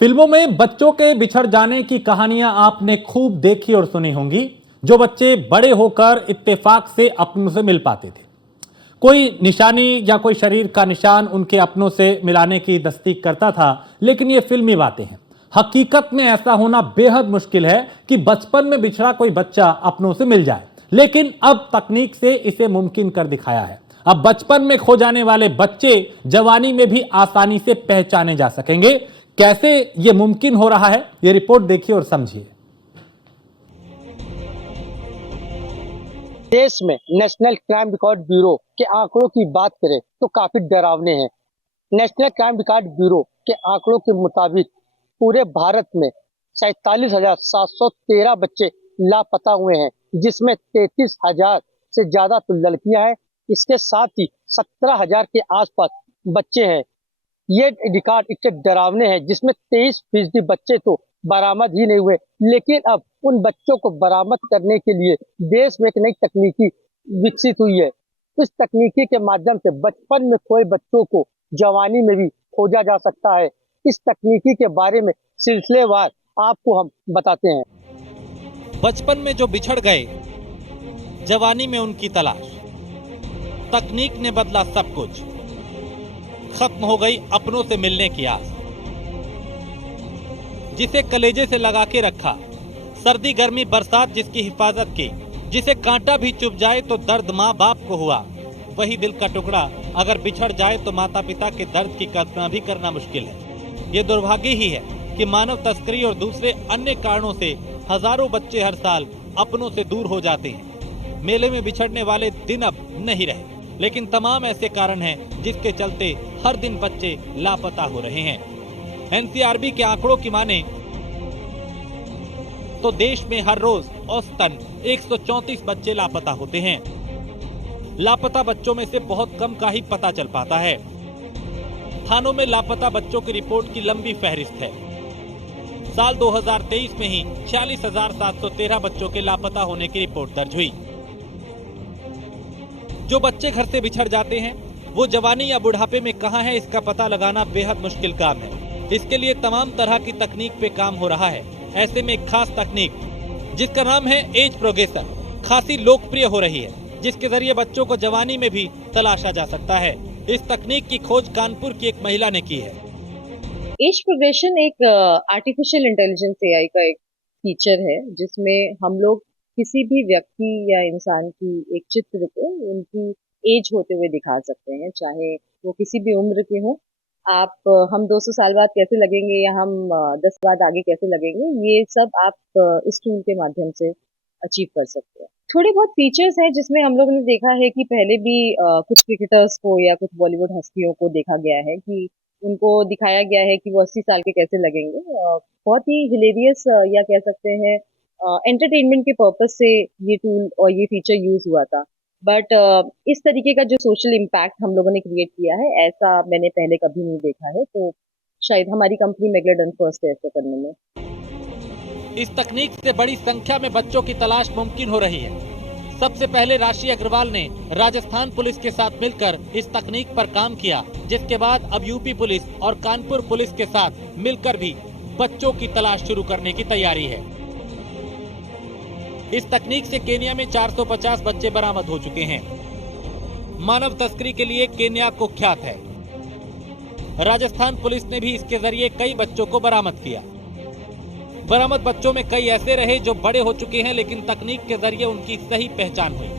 फिल्मों में बच्चों के बिछड़ जाने की कहानियां आपने खूब देखी और सुनी होंगी। जो बच्चे बड़े होकर इत्तेफाक से अपनों से मिल पाते थे। कोई निशानी या कोई शरीर का निशान उनके अपनों से मिलाने की तस्दीक करता था। लेकिन ये फिल्मी बातें हैं। हकीकत में ऐसा होना बेहद मुश्किल है कि बचपन में बिछड़ा कोई बच्चा अपनों से मिल जाए। लेकिन अब तकनीक से इसे मुमकिन कर दिखाया है। अब बचपन में खो जाने वाले बच्चे जवानी में भी आसानी से पहचाने जा सकेंगे। कैसे यह मुमकिन हो रहा है, यह रिपोर्ट देखिए और समझिए। देश में नेशनल क्राइम रिकॉर्ड ब्यूरो के आंकड़ों की बात करें तो काफी डरावने हैं। नेशनल क्राइम रिकॉर्ड ब्यूरो के आंकड़ों के मुताबिक पूरे भारत में 47,713 बच्चे लापता हुए हैं, जिसमें 33,000 से ज्यादा तो लड़कियां हैं। इसके साथ ही 17,000 के आसपास बच्चे हैं। ये रिकॉर्ड इतने डरावने हैं जिसमें 23% बच्चे तो बरामद ही नहीं हुए। लेकिन अब उन बच्चों को बरामद करने के लिए देश में एक नई तकनीकी विकसित हुई है। इस तकनीकी के माध्यम से बचपन में खोए बच्चों को जवानी में भी खोजा जा सकता है। इस तकनीकी के बारे में सिलसिलेवार आपको हम बताते हैं। बचपन में जो बिछड़ गए, जवानी में उनकी तलाश। तकनीक ने बदला सब कुछ। खत्म हो गई अपनों से मिलने की आस। जिसे कलेजे से लगा के रखा, सर्दी गर्मी बरसात जिसकी हिफाजत की, जिसे कांटा भी चुभ जाए तो दर्द माँ बाप को हुआ, वही दिल का टुकड़ा अगर बिछड़ जाए तो माता पिता के दर्द की कल्पना भी करना मुश्किल है। ये दुर्भाग्य ही है कि मानव तस्करी और दूसरे अन्य कारणों से हजारों बच्चे हर साल अपनों से दूर हो जाते हैं। मेले में बिछड़ने वाले दिन अब नहीं रहे, लेकिन तमाम ऐसे कारण हैं जिसके चलते हर दिन बच्चे लापता हो रहे हैं। एनसीआरबी के आंकड़ों की माने तो देश में हर रोज औसतन 134 बच्चे लापता होते हैं। लापता बच्चों में से बहुत कम का ही पता चल पाता है। थानों में लापता बच्चों की रिपोर्ट की लंबी फहरिस्त है। साल 2023 में ही 46,713 बच्चों के लापता होने की रिपोर्ट दर्ज हुई। जो बच्चे घर से बिछड़ जाते हैं वो जवानी या बुढ़ापे में कहां है, इसका पता लगाना बेहद मुश्किल काम है। इसके लिए तमाम तरह की तकनीक पे काम हो रहा है। ऐसे में एक खास तकनीक जिसका नाम है एज प्रोग्रेसर खासी लोकप्रिय हो रही है, जिसके जरिए बच्चों को जवानी में भी तलाशा जा सकता है। इस तकनीक की खोज कानपुर की एक महिला ने की है। एज प्रोग्रेशन एक आर्टिफिशियल इंटेलिजेंस एआई का एक फीचर है, जिसमें हम लोग किसी भी व्यक्ति या इंसान की एक चित्र को उनकी एज होते हुए दिखा सकते हैं, चाहे वो किसी भी उम्र के हों। हम 200 साल बाद कैसे लगेंगे या हम 10 बाद आगे कैसे लगेंगे, ये सब आप इस टूल के माध्यम से अचीव कर सकते हैं। थोड़े बहुत फीचर्स हैं जिसमें हम लोगों ने देखा है कि पहले भी कुछ क्रिकेटर्स को या कुछ बॉलीवुड हस्तियों को देखा गया है कि उनको दिखाया गया है कि वो 80 साल के कैसे लगेंगे। बहुत ही हिलेरियस या कह सकते हैं एंटरटेनमेंट के पर्पस से ये टूल और ये फीचर यूज हुआ था। बट इस तरीके का जो सोशल इम्पैक्ट हम लोगों ने क्रिएट किया है, ऐसा मैंने पहले कभी नहीं देखा है। तो शायद हमारी कंपनी मेगाडन फर्स्ट है ऐसा करने में। इस तकनीक से बड़ी संख्या में बच्चों की तलाश मुमकिन हो रही है। सबसे पहले राशि अग्रवाल ने राजस्थान पुलिस के साथ मिलकर इस तकनीक पर काम किया, जिसके बाद अब यूपी पुलिस और कानपुर पुलिस के साथ मिलकर भी बच्चों की तलाश शुरू करने की तैयारी है। इस तकनीक से केन्या में 450 बच्चे बरामद हो चुके हैं। मानव तस्करी के लिए केन्या कुख्यात है। राजस्थान पुलिस ने भी इसके जरिए कई बच्चों को बरामद किया। बरामद बच्चों में कई ऐसे रहे जो बड़े हो चुके हैं, लेकिन तकनीक के जरिए उनकी सही पहचान हुई।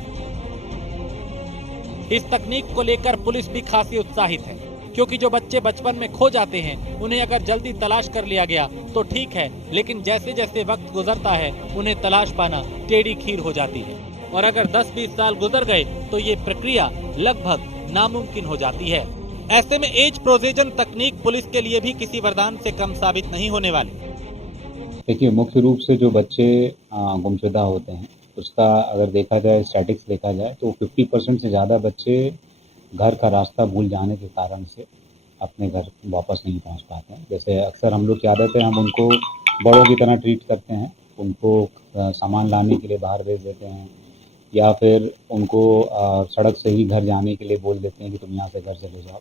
इस तकनीक को लेकर पुलिस भी खासी उत्साहित है, क्योंकि जो बच्चे बचपन में खो जाते हैं उन्हें अगर जल्दी तलाश कर लिया गया तो ठीक है, लेकिन जैसे जैसे वक्त गुजरता है उन्हें तलाश पाना टेढ़ी खीर हो जाती है। और अगर 10-20 साल गुजर गए तो ये प्रक्रिया लगभग नामुमकिन हो जाती है। ऐसे में एज प्रोजेजन तकनीक पुलिस के लिए भी किसी वरदान से कम साबित नहीं होने वाली। देखिए, मुख्य रूप से जो बच्चे गुमशुदा होते हैं उसका अगर देखा जाए, स्टैटिक्स देखा जाए तो 50% से ज़्यादा बच्चे घर का रास्ता भूल जाने के कारण से अपने घर वापस नहीं पहुंच पाते हैं। जैसे अक्सर हम लोग की आदत है, हम उनको बड़ों की तरह ट्रीट करते हैं, उनको सामान लाने के लिए बाहर भेज देते हैं या फिर उनको सड़क से ही घर जाने के लिए बोल देते हैं कि तुम यहाँ से घर चले जाओ।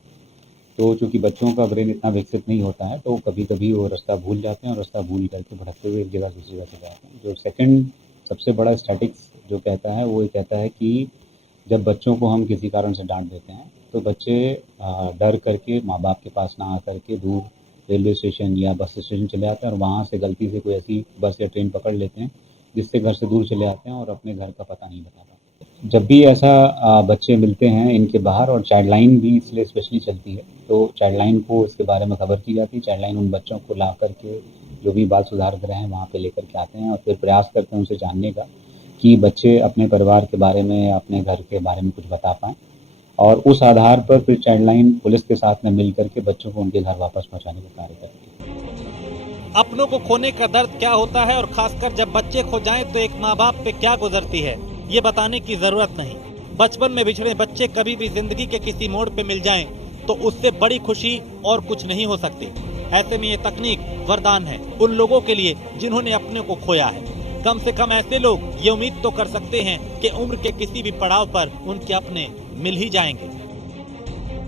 तो चूँकि बच्चों का ब्रेन इतना विकसित नहीं होता है, तो कभी-कभी वो रास्ता भूल जाते हैं और रास्ता भूल करके भटकते हुए एक जगह से दूसरी जगह चले जाते हैं। जो सेकंड सबसे बड़ा स्टैटिक्स जो कहता है, वो ये कहता है कि जब बच्चों को हम किसी कारण से डाँट देते हैं, तो बच्चे डर करके माँ-बाप के पास ना आकर के दूर रेलवे स्टेशन या बस स्टेशन चले जाते हैं और वहाँ से गलती से कोई ऐसी बस या ट्रेन पकड़ लेते हैं, जिससे घर से दूर चले जाते हैं और अपने घर का पता नहीं बता पाते। जब भी ऐसा बच्चे मिलते हैं इनके बाहर, और चाइल्ड लाइन भी इसलिए स्पेशली चलती है, तो चाइल्ड लाइन को इसके बारे में खबर की जाती है। चाइल्ड लाइन उन बच्चों को ला कर के जो भी बाल सुधार गृह हैं वहाँ पे लेकर के आते हैं और फिर प्रयास करते हैं उनसे जानने का कि बच्चे अपने परिवार के बारे में या अपने घर के बारे में कुछ बता पाएँ, और उस आधार पर फिर चाइल्ड लाइन पुलिस के साथ में मिल कर के बच्चों को उनके घर वापस पहुँचाने का कार्य करती है। अपनों को खोने का दर्द क्या होता है और खासकर जब बच्चे खो जाएं तो एक माँ बाप पे क्या गुजरती है, ये बताने की जरूरत नहीं। बचपन में बिछड़े बच्चे कभी भी जिंदगी के किसी मोड़ पे मिल जाएं तो उससे बड़ी खुशी और कुछ नहीं हो सकती। ऐसे में ये तकनीक वरदान है उन लोगों के लिए जिन्होंने अपने को खोया है। कम से कम ऐसे लोग ये उम्मीद तो कर सकते हैं कि उम्र के किसी भी पड़ाव पर उनके अपने मिल ही जाएंगे।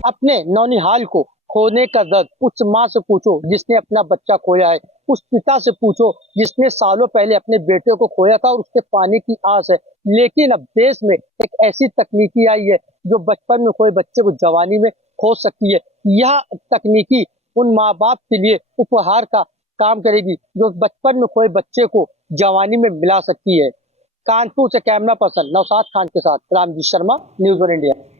अपने नौनिहाल को खोने का दर्द उस माँ से पूछो जिसने अपना बच्चा खोया है, उस पिता से पूछो जिसने सालों पहले अपने बेटे को खोया था और उसके पाने की आस है। लेकिन अब देश में एक ऐसी तकनीकी आई है जो बचपन में खोए बच्चे को जवानी में खोज सकती है। यह तकनीकी उन माँ बाप के लिए उपहार का काम करेगी जो बचपन में खोए बच्चे को जवानी में मिला सकती है। कानपुर से कैमरा पर्सन नौशाद खान के साथ Ramji Sharma, news one India.